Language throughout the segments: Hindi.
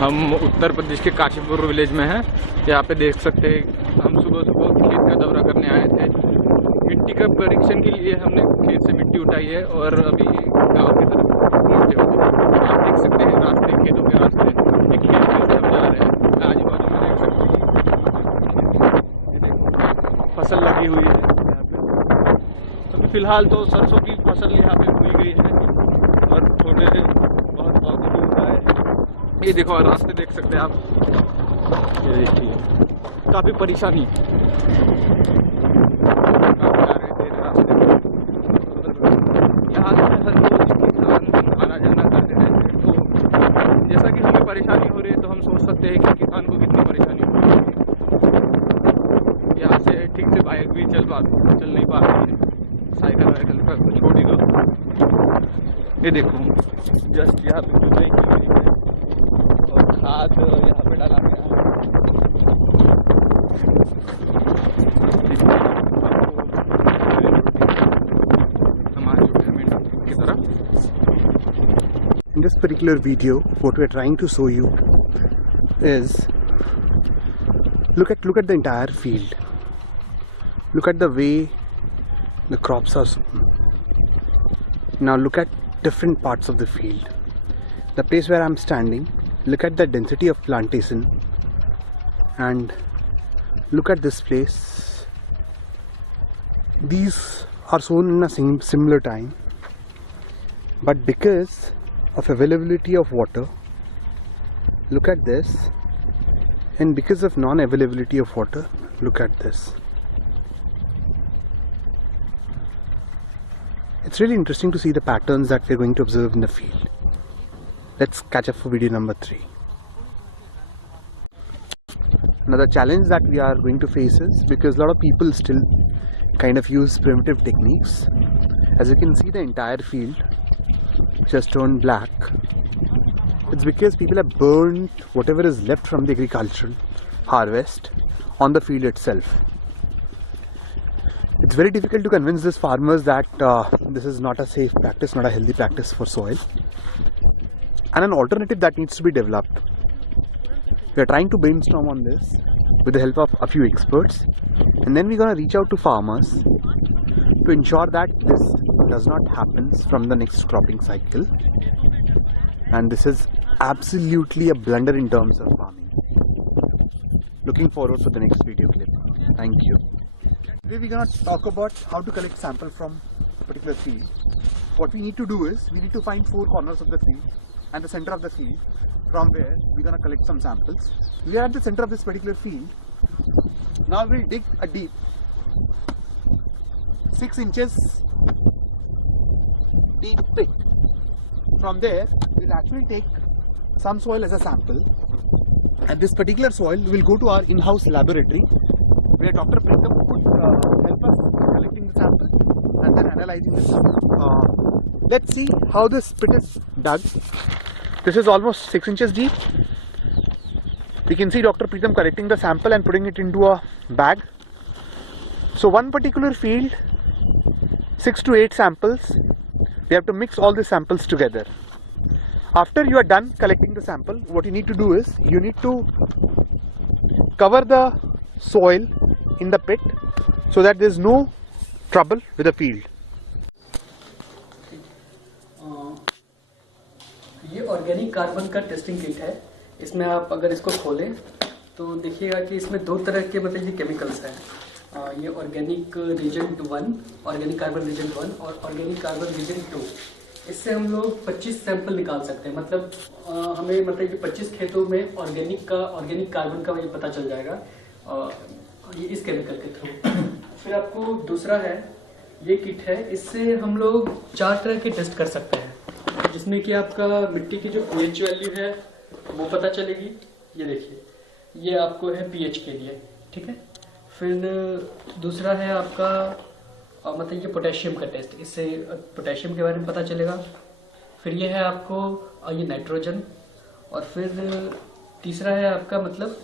हम उत्तर प्रदेश के काशीपुर विलेज में हैं। यहाँ पे देख सकते हैं हम सुबह सुबह खेत का दौरा करने आए थे। मिट्टी का परीक्षण के लिए हमने खेत से मिट्टी उठाई है और अभी गांव की तरफ मुड़ते हुए आप देख सकते हैं रास्ते, खेतों के रास्ते, एक खेत में से हम जा रहे हैं। आजू बाजू में देख सकते हैं फसल लगी हुई है यहाँ पे। अभी फिलहाल तो सरसों की फसल यहाँ पे हुई गई है और छोटे से बहुत पौधे भी उगाए हैं। ये देखो रास्ते देख सकते हैं आप, ये देखिए काफ़ी परेशानी आना जाना करते रहते हैं। तो जैसा कि हमें परेशानी हो रही है तो हम सोच सकते हैं कि किसान को कितनी परेशानी हो रही है। यहाँ से ठीक से बाइक भी चल नहीं पा रही है, साइकिल वाइकिल का तो छोड़ ही दो। ये देखो जस्ट यहाँ पे जुताई की गई है और खाद यहाँ पे डाला गया है। In this particular video, what we're trying to show you is look at the entire field. Look at the way the crops are sown. Now look at different parts of the field. The place where I'm standing, look at the density of plantation, and look at this place. These are sown in a similar time, but because of availability of water, look at this, and because of non-availability of water, look at this. It's really interesting to see the patterns that we're going to observe in the field. Let's catch up for video number 3. Another challenge that we are going to face is because a lot of people still kind of use primitive techniques. As you can see, the entire field just turned black. It's because people have burned whatever is left from the agricultural harvest on the field itself. It's very difficult to convince these farmers that this is not a safe practice, not a healthy practice for soil, and an alternative that needs to be developed. We are trying to brainstorm on this with the help of a few experts, and then we're going to reach out to farmers to ensure that this does not happen from the next cropping cycle. And this is absolutely a blunder in terms of farming. Looking forward for the next video clip. Thank you. Today we're going to talk about how to collect sample from a particular field. What we need to do is we need to find 4 corners of the field and the center of the field, from where we're going to collect some samples. We are at the center of this particular field. Now we'll dig a deep 6 inches deep pit. From there we'll actually take some soil as a sample, and this particular soil will go to our in-house laboratory where Dr. Pritam would help us in collecting the sample and then analyzing the sample. Let's see how this pit is dug. This is almost 6 inches deep. We can see Dr. Pritam collecting the sample and putting it into a bag. So one particular field, 6 to 8 samples. We have to mix all the samples together. After you are done collecting the sample, what you need to do is you need to cover the soil in the pit so that there is no trouble with the field. ये ऑर्गेनिक कार्बन का टेस्टिंग किट है। इसमें आप अगर इसको खोलें तो देखिएगा कि इसमें 2 तरह के मतलब ये केमिकल्स हैं। ये organic reagent 1, organic carbon reagent 1 और ऑर्गेनिक कार्बन रीजेंट 2। इससे हम लोग 25 सैंपल निकाल सकते हैं। मतलब हमें मतलब ये 25 खेतों में ऑर्गेनिक कार्बन का ये पता चल जाएगा ये इस केमिकल के थ्रू। फिर आपको दूसरा है ये किट है, इससे हम लोग 4 तरह के टेस्ट कर सकते हैं, जिसमें कि आपका मिट्टी की जो pH वैल्यू है वो पता चलेगी। ये देखिए, ये आपको है pH के लिए, ठीक है। फिर दूसरा है आपका मतलब ये पोटेशियम का टेस्ट, इससे पोटेशियम के बारे में पता चलेगा। फिर ये है आपको ये नाइट्रोजन, और फिर तीसरा है आपका मतलब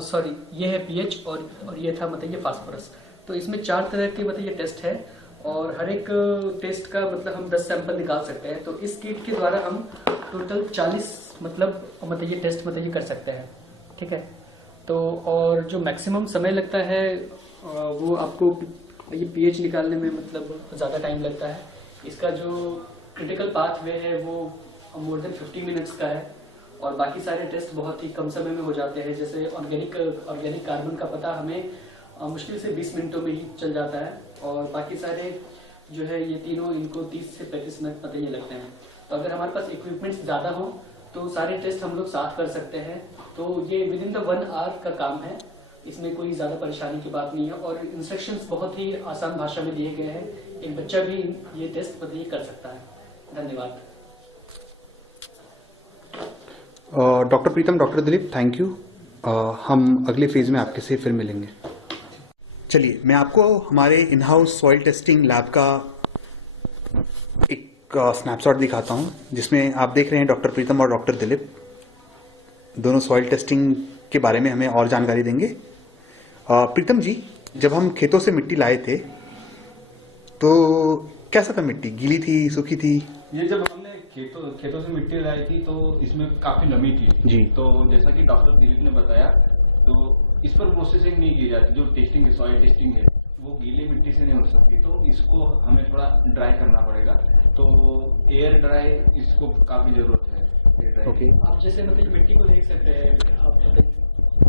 सॉरी ये है pH और ये था मतलब ये फास्फोरस। तो इसमें 4 तरह के मतलब ये टेस्ट है और हर एक टेस्ट का मतलब हम 10 सैंपल निकाल सकते हैं। तो इस किट के द्वारा हम टोटल 40 मतलब ये टेस्ट मतलब ये कर सकते हैं, ठीक है। तो और जो मैक्सिमम समय लगता है वो आपको ये पीएच निकालने में मतलब ज़्यादा टाइम लगता है। इसका जो क्रिटिकल पाथ वे है वो मोर देन 50 मिनट्स का है, और बाकी सारे टेस्ट बहुत ही कम समय में हो जाते हैं। जैसे ऑर्गेनिक कार्बन का पता हमें मुश्किल से 20 मिनटों में ही चल जाता है, और बाकी सारे जो है ये तीनों इनको 30 से 35 मिनट पता ही लगते हैं। तो अगर हमारे पास इक्विपमेंट्स ज़्यादा हो तो सारे टेस्ट हम लोग साथ कर सकते हैं। तो ये विद इन द 1 आवर का काम है, इसमें कोई ज़्यादा परेशानी की बात नहीं है, और इंस्ट्रक्शंस बहुत ही आसान भाषा में दिए गए हैं। एक बच्चा भी ये टेस्ट मतलब ये कर सकता है। धन्यवाद। Doctor Pritam, doctor Dilip, thank you. हम अगले फेज में आपके से फिर मिलेंगे। चलिए, मैं आपको हमारे in house soil testing lab का एक स्नैपशॉट दिखाता हूं, जिसमें आप देख रहे हैं डॉक्टर प्रीतम और डॉक्टर दिलीप दोनों सॉइल टेस्टिंग के बारे में हमें और जानकारी देंगे। प्रीतम जी, जब हम खेतों से मिट्टी लाए थे तो कैसा था मिट्टी? गीली थी, सूखी थी? ये जब हमने खेतों से मिट्टी लाई थी तो इसमें काफी नमी थी जी। तो जैसा कि डॉक्टर दिलीप ने बताया, तो इस पर प्रोसेसिंग नहीं की जाती। जो टेस्टिंग है, सॉइल टेस्टिंग है, वो गीली मिट्टी से नहीं हो सकती, तो इसको हमें थोड़ा ड्राई करना पड़ेगा। तो एयर ड्राई इसको काफी जरूरत है। ओके। आप जैसे मतलब मिट्टी को देख सकते हैं, आप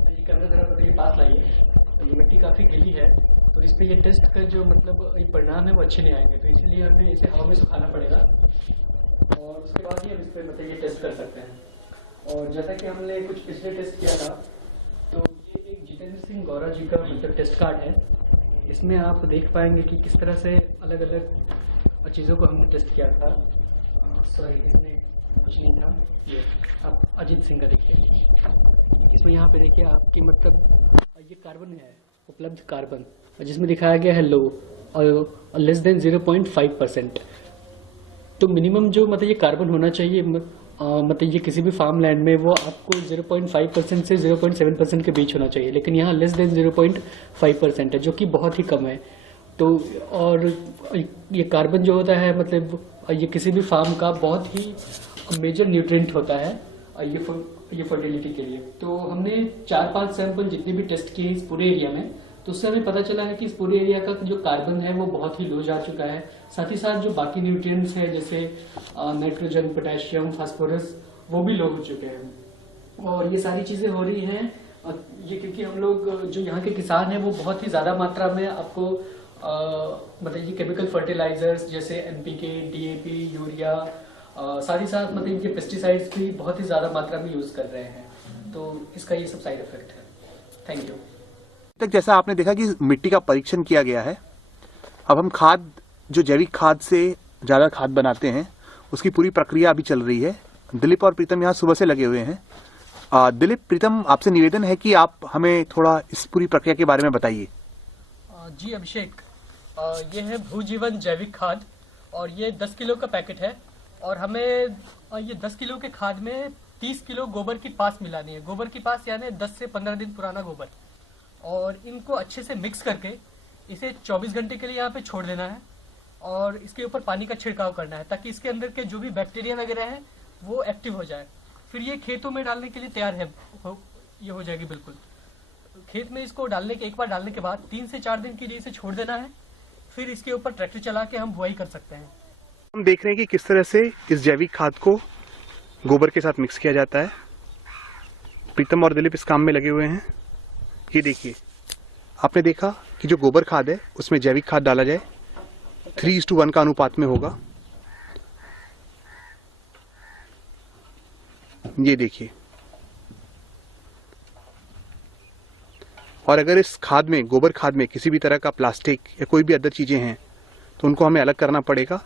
ये कैमरा जरा मतलब ये पास लाइए, तो ये मिट्टी काफी गीली है, तो इस पे ये टेस्ट का जो मतलब ये परिणाम है वो अच्छे नहीं आएंगे। तो इसीलिए हमें इसे हवा में सुखाना पड़ेगा, और उसके बाद ही हम इस पर मतलब ये टेस्ट कर सकते हैं। और जैसा कि हमने कुछ पिछले टेस्ट किया था, तो ये एक जितेंद्र सिंह गौरा जी का मतलब टेस्ट कार्ड है। इसमें आप देख पाएंगे कि किस तरह से अलग अलग चीज़ों को हमने टेस्ट किया था। सॉरी, इसमें कुछ नहीं था। ये आप अजीत सिंह का देखिए, इसमें यहाँ पे देखिए आपकी मतलब ये कार्बन है, उपलब्ध कार्बन, जिसमें दिखाया गया है लो और लेस देन 0.5%। तो मिनिमम जो मतलब ये कार्बन होना चाहिए मतलब ये किसी भी फार्म लैंड में वो आपको 0.5% से 0.7% के बीच होना चाहिए, लेकिन यहाँ लेस देन 0.5% है, जो कि बहुत ही कम है। तो और ये कार्बन जो होता है मतलब ये किसी भी फार्म का बहुत ही मेजर न्यूट्रिएंट होता है ये फर्टिलिटी के लिए। तो हमने 4-5 सैंपल जितने भी टेस्ट किए इस पूरे एरिया में, तो उससे हमें पता चला है कि इस पूरे एरिया का जो कार्बन है वो बहुत ही लो जा चुका है। साथ ही साथ जो बाकी न्यूट्रिएंट्स हैं जैसे नाइट्रोजन, पोटेशियम, फास्फोरस, वो भी लो हो चुके हैं। और ये सारी चीजें हो रही हैं ये क्योंकि हम लोग जो यहाँ के किसान हैं वो बहुत ही ज्यादा मात्रा में आपको मतलब ये केमिकल फर्टिलाइजर्स जैसे NPK, DAP, यूरिया, साथ ही साथ मतलब इनके पेस्टिसाइड्स भी बहुत ही ज्यादा मात्रा में यूज कर रहे हैं। तो इसका ये सब साइड इफेक्ट है। Thank you. तक जैसा आपने देखा कि मिट्टी का परीक्षण किया गया है, अब हम खाद, जो जैविक खाद से ज़्यादा खाद बनाते हैं, उसकी पूरी प्रक्रिया अभी चल रही है। दिलीप और प्रीतम यहाँ सुबह से लगे हुए हैं। दिलीप, प्रीतम, आपसे निवेदन है कि आप हमें थोड़ा इस पूरी प्रक्रिया के बारे में बताइए। जी अभिषेक, ये है भूजीवन जैविक खाद, और ये 10 किलो का पैकेट है, और हमें ये 10 किलो के खाद में 30 किलो गोबर की पास मिलानी है। गोबर की पास यानी 10 से 15 दिन पुराना गोबर, और इनको अच्छे से मिक्स करके इसे 24 घंटे के लिए यहाँ पे छोड़ देना है, और इसके ऊपर पानी का छिड़काव करना है ताकि इसके अंदर के जो भी बैक्टीरिया वगैरह है वो एक्टिव हो जाए। फिर ये खेतों में डालने के लिए तैयार है, ये हो जाएगी बिल्कुल। खेत में इसको डालने के एक बार डालने के बाद 3 से 4 दिन के लिए इसे छोड़ देना है, फिर इसके ऊपर ट्रैक्टर चला के हम बुआई कर सकते हैं। हम देख रहे हैं कि किस तरह से इस जैविक खाद को गोबर के साथ मिक्स किया जाता है। प्रीतम और दिलीप इस काम में लगे हुए हैं। ये देखिए, आपने देखा कि जो गोबर खाद है उसमें जैविक खाद डाला जाए, 3:1 का अनुपात में होगा। ये देखिए, और अगर इस खाद में, गोबर खाद में किसी भी तरह का प्लास्टिक या कोई भी अदर चीजें हैं तो उनको हमें अलग करना पड़ेगा।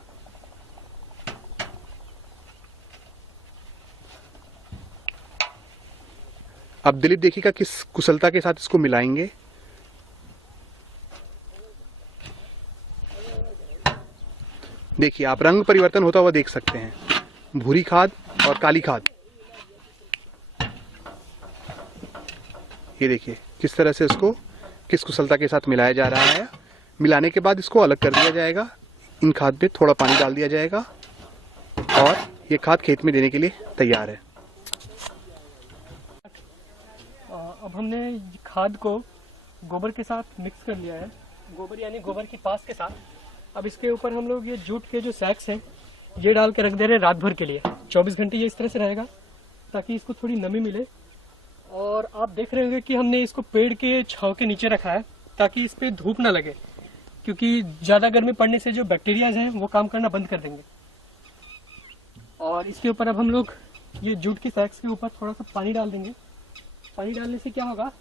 अब दिलीप देखिएगा किस कुशलता के साथ इसको मिलाएंगे। देखिए, आप रंग परिवर्तन होता हुआ देख सकते हैं, भूरी खाद और काली खाद। ये देखिए किस तरह से इसको किस कुशलता के साथ मिलाया जा रहा है। मिलाने के बाद इसको अलग कर दिया जाएगा, इन खाद में थोड़ा पानी डाल दिया जाएगा, और ये खाद खेत में देने के लिए तैयार है। अब हमने खाद को गोबर के साथ मिक्स कर लिया है, गोबर यानी गोबर की पास के साथ। अब इसके ऊपर हम लोग ये जूट के जो सैक्स हैं ये डाल के रख दे रहे हैं रात भर के लिए। 24 घंटे ये इस तरह से रहेगा ताकि इसको थोड़ी नमी मिले। और आप देख रहे होंगे कि हमने इसको पेड़ के छांव के नीचे रखा है ताकि इस पे धूप ना लगे, क्योंकि ज़्यादा गर्मी पड़ने से जो बैक्टीरियाज हैं वो काम करना बंद कर देंगे। और इसके ऊपर अब हम लोग ये जूट की सैक्स के ऊपर थोड़ा सा पानी डाल देंगे। पानी डालने से क्या होगा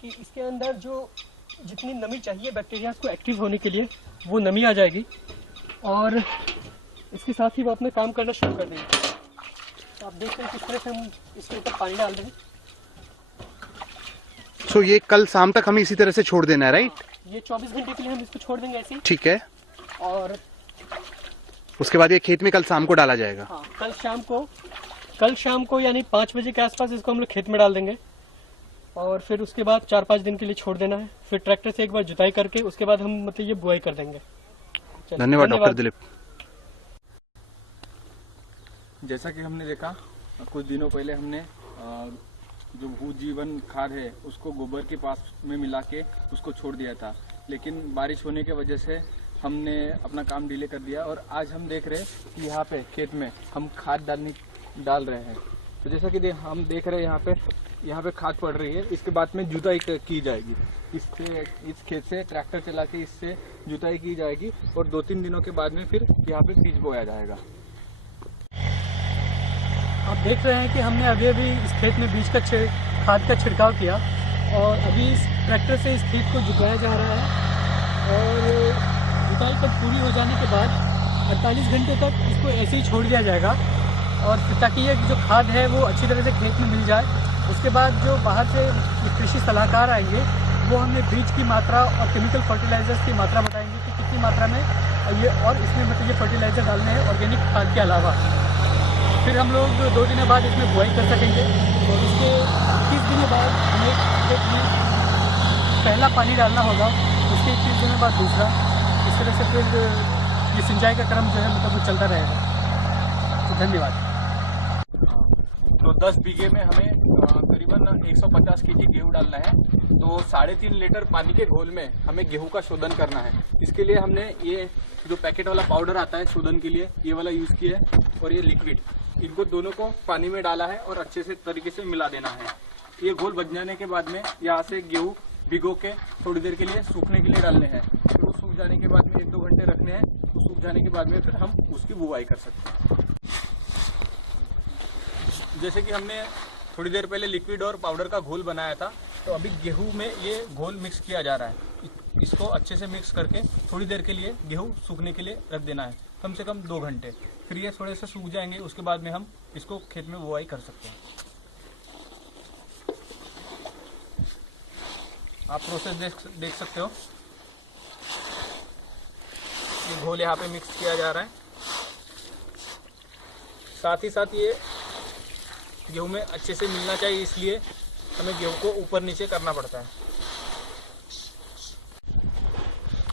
कि इसके अंदर जो जितनी नमी चाहिए बैक्टीरिया को एक्टिव होने के लिए वो नमी आ जाएगी और इसके साथ ही वो अपना काम करना शुरू कर देंगे। तो आप देख रहे हैं किस तरह से हम इसके ऊपर पानी डाल देंगे। सो ये कल शाम तक हमें इसी तरह से छोड़ देना है, राइट? ये 24 घंटे के लिए हम इसको छोड़ देंगे ऐसे ही। ठीक है। और उसके बाद ये खेत में कल शाम को डाला जाएगा। हाँ, कल शाम को यानी 5 बजे के आसपास इसको हम लोग खेत में डाल देंगे और फिर उसके बाद 4-5 दिन के लिए छोड़ देना है। फिर ट्रैक्टर से एक बार जुताई करके उसके बाद हम मतलब ये बुआई कर देंगे। धन्यवाद डॉक्टर दिलीप। जैसा कि हमने देखा कुछ दिनों पहले हमने जो भू जीवन खाद है उसको गोबर के पास में मिला के उसको छोड़ दिया था, लेकिन बारिश होने की वजह से हमने अपना काम डिले कर दिया और आज हम देख रहे हैं कि यहाँ पे खेत में हम खाद डाल रहे हैं। तो जैसा कि हम देख रहे हैं यहाँ पे खाद पड़ रही है। इसके बाद में जुताई की जाएगी, इस खेत से ट्रैक्टर चला के इससे जुताई की जाएगी और 2-3 दिनों के बाद में फिर यहाँ पे बीज बोया जाएगा। आप देख रहे हैं कि हमने अभी इस खेत में बीज का खाद का छिड़काव किया और अभी इस ट्रैक्टर से इस खेत को जुताया जा रहा है और जुताई तक पूरी हो जाने के बाद 48 घंटे तक इसको ऐसे ही छोड़ दिया जाएगा और ताकि ये जो खाद है वो अच्छी तरह से खेत में मिल जाए। उसके बाद जो बाहर से कृषि सलाहकार आएंगे वो हमें बीज की मात्रा और केमिकल फर्टिलाइजर्स की मात्रा बताएंगे कि कितनी मात्रा में ये और इसमें मतलब ये फर्टिलाइजर डालने हैं ऑर्गेनिक खाद के अलावा। फिर हम लोग 2 दिनों बाद इसमें बुआई कर सकेंगे और उसके 21 दिनों बाद हमें खेत में पहला पानी डालना होगा, उसके 21 दिनों बाद दूसरा। इस तरह से फिर ये सिंचाई का क्रम जो है मतलब वो चलता रहेगा। तो धन्यवाद। तो 10 बीघे में हमें करीबन 150 kg गेहूँ डालना है, तो 3.5 लीटर पानी के घोल में हमें गेहूँ का शोधन करना है। इसके लिए हमने ये जो पैकेट वाला पाउडर आता है शोधन के लिए ये वाला यूज़ किया है और ये लिक्विड, इनको दोनों को पानी में डाला है और अच्छे से तरीके से मिला देना है। ये घोल बन जाने के बाद में यहाँ से गेहूँ भिगो के थोड़ी देर के लिए सूखने के लिए डालने हैं। फिर वो सूख जाने के बाद में 1-2 घंटे रखने हैं। तो सूख जाने के बाद में फिर हम उसकी बुआई कर सकते हैं। जैसे कि हमने थोड़ी देर पहले लिक्विड और पाउडर का घोल बनाया था, तो अभी गेहूँ में ये घोल मिक्स किया जा रहा है। इसको अच्छे से मिक्स करके थोड़ी देर के लिए गेहूँ सूखने के लिए रख देना है, कम से कम 2 घंटे। फिर ये थोड़े से सूख जाएंगे, उसके बाद में हम इसको खेत में बुआई कर सकते हैं। आप प्रोसेस देख सकते हो। ये घोल यहाँ पे मिक्स किया जा रहा है, साथ ही साथ ये गेहूं में अच्छे से मिलना चाहिए, इसलिए हमें गेहूं को ऊपर नीचे करना पड़ता है।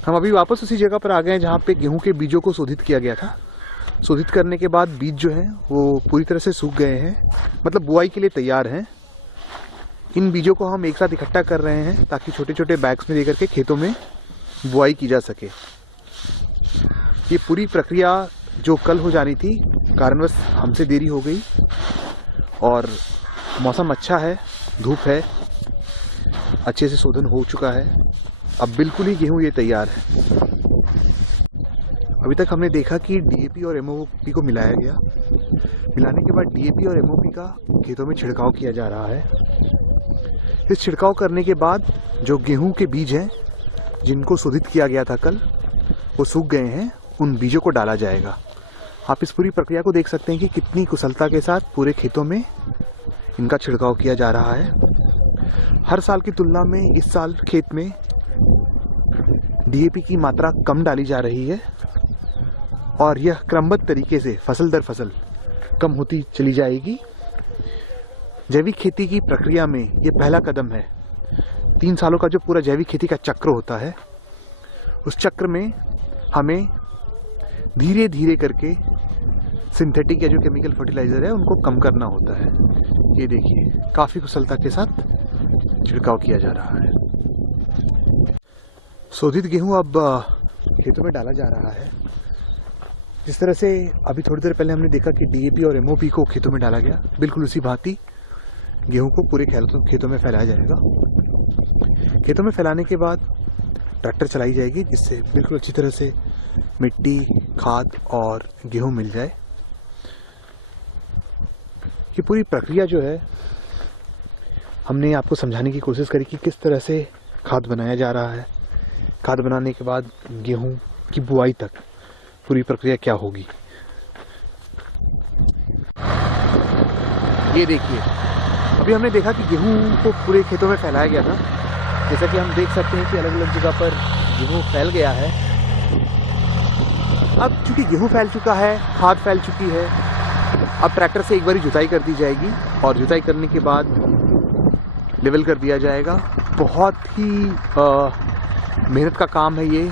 हम अभी वापस उसी जगह पर आ गए हैं जहाँ पे गेहूं के बीजों को शोधित किया गया था। शोधित करने के बाद बीज जो हैं वो पूरी तरह से सूख गए हैं, मतलब बुआई के लिए तैयार हैं। इन बीजों को हम एक साथ इकट्ठा कर रहे हैं ताकि छोटे छोटे बैग्स में देकर के खेतों में बुआई की जा सके। ये पूरी प्रक्रिया जो कल हो जानी थी, कारणवश हमसे देरी हो गई और मौसम अच्छा है, धूप है, अच्छे से शोधन हो चुका है। अब बिल्कुल ही गेहूं ये तैयार है। अभी तक हमने देखा कि डीएपी और एमओपी को मिलाया गया। मिलाने के बाद डीएपी और एमओपी का खेतों में छिड़काव किया जा रहा है। इस छिड़काव करने के बाद जो गेहूं के बीज हैं जिनको शोधित किया गया था कल, वो सूख गए हैं, उन बीजों को डाला जाएगा। आप इस पूरी प्रक्रिया को देख सकते हैं कि कितनी कुशलता के साथ पूरे खेतों में इनका छिड़काव किया जा रहा है। हर साल की तुलना में इस साल खेत में डीएपी की मात्रा कम डाली जा रही है और यह क्रमबद्ध तरीके से फसल दर फसल कम होती चली जाएगी। जैविक खेती की प्रक्रिया में ये पहला कदम है। 3 सालों का जो पूरा जैविक खेती का चक्र होता है, उस चक्र में हमें धीरे धीरे करके सिंथेटिक या जो केमिकल फर्टिलाइज़र है उनको कम करना होता है। ये देखिए काफ़ी कुशलता के साथ छिड़काव किया जा रहा है। शोधित गेहूं अब खेतों में डाला जा रहा है। जिस तरह से अभी थोड़ी देर पहले हमने देखा कि डीएपी और एमओपी को खेतों में डाला गया, बिल्कुल उसी भांति गेहूं को पूरे खेतों में फैलाया जाएगा। खेतों में फैलाने के बाद ट्रैक्टर चलाई जाएगी, जिससे बिल्कुल अच्छी तरह से मिट्टी, खाद और गेहूं मिल जाए। ये पूरी प्रक्रिया जो है हमने आपको समझाने की कोशिश करी कि किस तरह से खाद बनाया जा रहा है, खाद बनाने के बाद गेहूं की बुआई तक पूरी प्रक्रिया क्या होगी। ये देखिए अभी हमने देखा कि गेहूं को पूरे खेतों में फैलाया गया था। जैसा कि हम देख सकते हैं कि अलग अलग जगह पर गेहूं फैल गया है। अब चूंकि गेहूं फैल चुका है, खाद फैल चुकी है, अब ट्रैक्टर से एक बारी जुताई कर दी जाएगी और जुताई करने के बाद लेवल कर दिया जाएगा। बहुत ही मेहनत का काम है ये,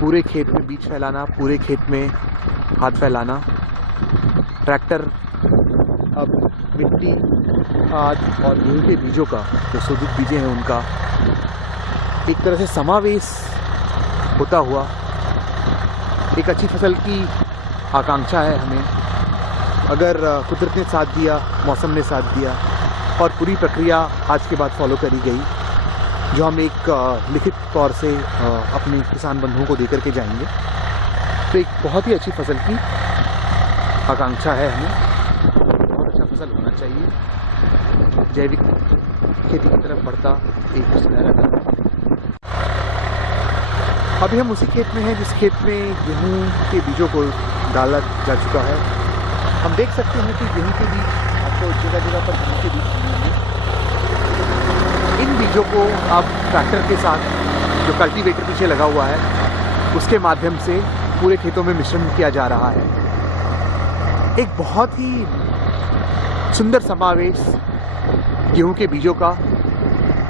पूरे खेत में बीज फैलाना, पूरे खेत में खाद फैलाना। ट्रैक्टर अब मिट्टी, खाद और गेहूं के बीजों का, जो शोधित बीजें हैं उनका एक तरह से समावेश होता हुआ एक अच्छी फसल की आकांक्षा है हमें। अगर कुदरत ने साथ दिया, मौसम ने साथ दिया और पूरी प्रक्रिया आज के बाद फॉलो करी गई, जो हम एक लिखित तौर से अपने किसान बंधुओं को देकर के जाएंगे, तो एक बहुत ही अच्छी फसल की आकांक्षा है हमें। बहुत अच्छा फसल होना चाहिए। जैविक खेती की तरफ बढ़ता एक सुनहरा कदम। अभी हम उसी खेत में हैं जिस खेत में गेहूं के बीजों को डाला जा चुका है। हम देख सकते हैं कि गेहूं के बीज आपको जगह जगह पर गेहूं के बीज मिलेंगे। इन बीजों को अब ट्रैक्टर के साथ, जो कल्टीवेटर पीछे लगा हुआ है, उसके माध्यम से पूरे खेतों में मिश्रण किया जा रहा है। एक बहुत ही सुंदर समावेश गेहूं के बीजों का,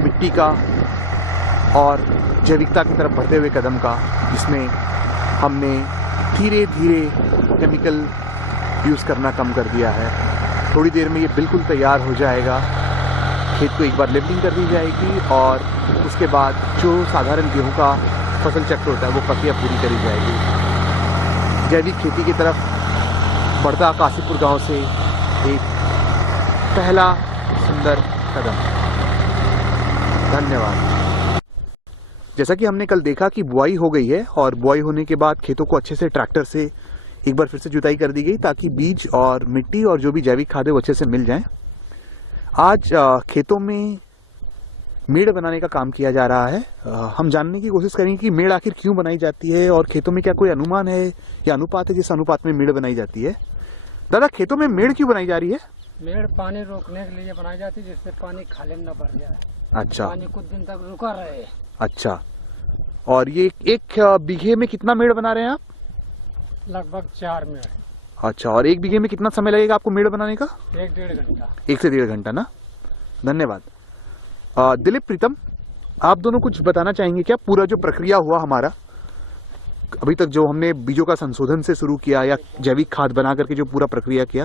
मिट्टी का और जैविकता की तरफ बढ़ते हुए कदम का, जिसमें हमने धीरे धीरे केमिकल यूज़ करना कम कर दिया है। थोड़ी देर में ये बिल्कुल तैयार हो जाएगा। खेत को एक बार लेवलिंग कर दी जाएगी और उसके बाद जो साधारण गेहूं का फसल चक्र होता है वो प्रक्रिया पूरी करी जाएगी। जैविक खेती की तरफ बढ़ता काशीपुर गांव से एक पहला सुंदर कदम। धन्यवाद। जैसा कि हमने कल देखा कि बुआई हो गई है और बुआई होने के बाद खेतों को अच्छे से ट्रैक्टर से एक बार फिर से जुताई कर दी गई, ताकि बीज और मिट्टी और जो भी जैविक खाद है वो अच्छे से मिल जाएं। आज खेतों में मेड़ बनाने का काम किया जा रहा है। हम जानने की कोशिश करेंगे कि मेड़ आखिर क्यों बनाई जाती है और खेतों में क्या कोई अनुमान है या अनुपात है जिस अनुपात में मेड़ बनाई जाती है। दादा, खेतों में मेड़ क्यों बनाई जा रही है? मेड़ पानी रोकने के लिए बनाई जाती है, जिससे पानी खाले न बढ़ जाए। अच्छा, पानी कुछ दिन तक रुका रहे। अच्छा। और ये एक बीघे में कितना मेड़ बना रहे हैं आप? लगभग 4 मेड़। अच्छा, और एक बीघे में कितना समय लगेगा आपको मेड़ बनाने का? 1-1.5 घंटा। 1 से 1.5 घंटा ना। धन्यवाद। दिलीप, प्रीतम, आप दोनों कुछ बताना चाहेंगे क्या? पूरा जो प्रक्रिया हुआ हमारा अभी तक, जो हमने बीजों का संशोधन से शुरू किया या जैविक खाद बना करके जो पूरा प्रक्रिया किया,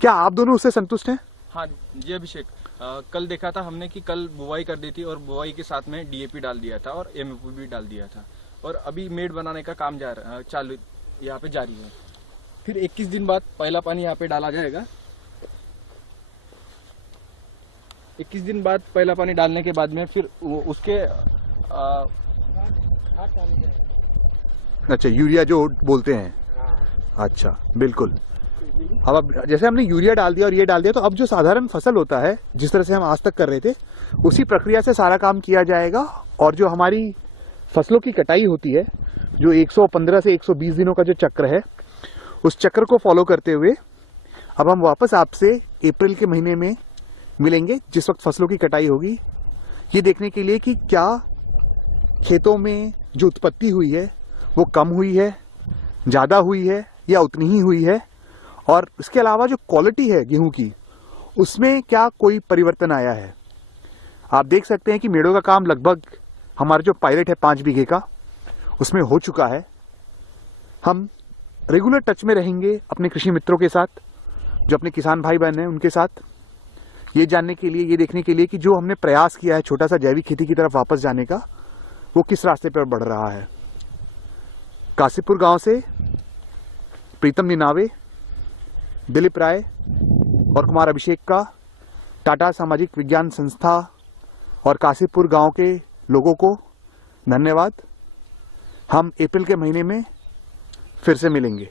क्या आप दोनों उससे संतुष्ट हैं? हाँ जी अभिषेक, कल देखा था हमने कि कल बुआई कर दी थी और बुआई के साथ में डीएपी डाल दिया था और एमओपी भी डाल दिया था, और अभी मेड़ बनाने का काम चालू यहाँ पे जारी है। फिर 21 दिन बाद पहला पानी यहाँ पे डाला जाएगा। 21 दिन बाद पहला पानी डालने के बाद में फिर उसके अच्छा, यूरिया जो बोलते हैं। अच्छा, बिल्कुल। अब जैसे हमने यूरिया डाल दिया और ये डाल दिया, तो अब जो साधारण फसल होता है, जिस तरह से हम आज तक कर रहे थे, उसी प्रक्रिया से सारा काम किया जाएगा। और जो हमारी फसलों की कटाई होती है, जो 115 से 120 दिनों का जो चक्र है, उस चक्र को फॉलो करते हुए अब हम वापस आपसे अप्रैल के महीने में मिलेंगे, जिस वक्त फसलों की कटाई होगी, ये देखने के लिए कि क्या खेतों में जो उत्पत्ति हुई है वो कम हुई है, ज़्यादा हुई है या उतनी ही हुई है, और इसके अलावा जो क्वालिटी है गेहूं की, उसमें क्या कोई परिवर्तन आया है। आप देख सकते हैं कि मेड़ों का काम लगभग हमारा जो पायलट है 5 बीघे का, उसमें हो चुका है। हम रेगुलर टच में रहेंगे अपने कृषि मित्रों के साथ, जो अपने किसान भाई बहन हैं उनके साथ, ये जानने के लिए, ये देखने के लिए कि जो हमने प्रयास किया है छोटा सा जैविक खेती की तरफ वापस जाने का, वो किस रास्ते पर बढ़ रहा है। काशीपुर गांव से प्रीतम निनावे, दिलीप राय और कुमार अभिषेक का टाटा सामाजिक विज्ञान संस्था और काशीपुर गांव के लोगों को धन्यवाद। हम अप्रैल के महीने में फिर से मिलेंगे।